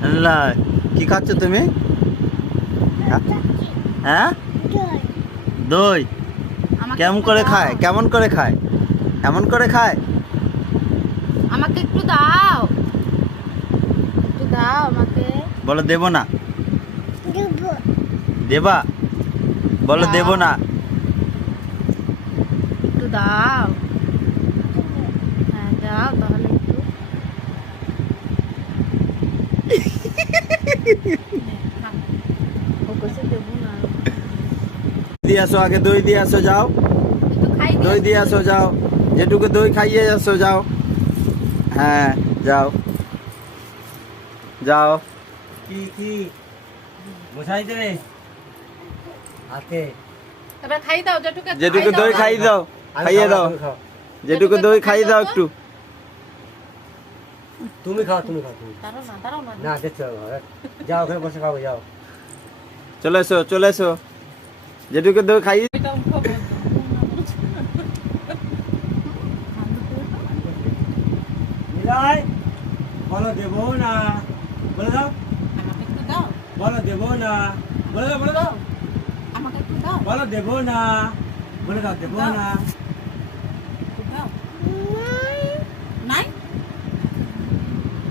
কি খাচ্ছ তুমি? হ্যাঁ, দই। কেমন করে খায়? কেমন করে খায়? এমন করে খায়? আমাকে একটু দাও, একটু দাও আমাকে। বলো দেব না। দেবা? বলো দেব না। একটু দাও। হ্যাঁ দাও তাহলে একটু। ও কইছে দেব না। দিয়ে আসো, আগে দই দিয়ে আসো, যাও। একটু খাই দই দিয়ে আসো, যাও। যেটুকু দই খাইয়ে আসো, যাও। হ্যাঁ, যাও যাও। কি বসাই দে হাতে। এবার খাই দাও যেটুকু। যেটুকু দই খাইয়ে দাও, খাইয়ে দাও। যেটুকু দই খাইয়ে দাও একটু। তুমি খাও তুমি খাও তুমি। দাঁড়াও না। না দেখছো, যাও ওখানে বসে খাও, যাও। চলে এসো, চলে এসো। যেটুকু দই খাইয়ে। নিলয় বলো দেবো না, বলে দাও। আমাকে একটু দাও। বলো দেবো না, বলে দাও, বলে দাও। আমাকে একটু দাও। বলো দেবো না, বলে দাও দেবো না। একটু দাও। নাই?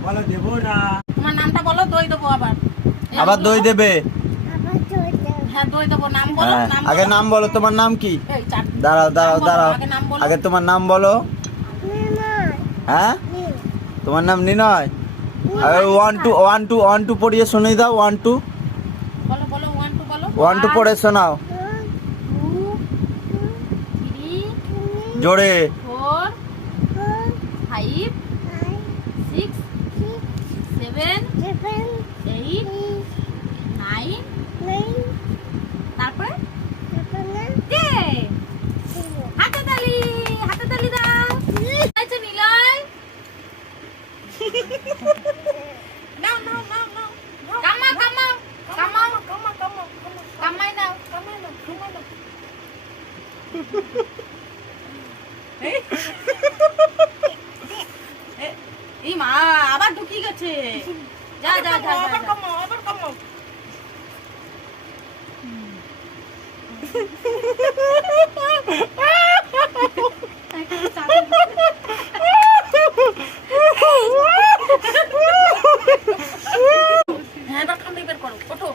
বলো দেবো না। তোমার নামটা বলো, দই দেবো আবার। আবার দই দেবে? হ্যাঁ দই দেবো, নাম বলো। হ্যাঁ, নাম আগে বলো। নাম বলো, তোমার নাম কি? এই চাট। দাঁড়াও দাঁড়াও নাম বলো, দাঁড়াও। আগে নাম বলো। আগে তোমার নাম বলো। হ্যাঁ, তোমার নাম নিনয়? আরে 1 2 1 2 1 2 পড়িয়ে শোনাই দাও। 1 2 বলো বলো 1 2 বলো। 1 2 পড়ে শোনাও 2 3 জোরে। 4 5 6 7 8 9 তারপরে কে? হাতে তালি দাও। আচ্ছা নিলয়। নাও কামাও কামাই নাও। এই মা আবার ঢুকিয়ে গেছে। যা আবার কামাও। হ্যাঁ এবার কামড়ে বের করো। ওঠো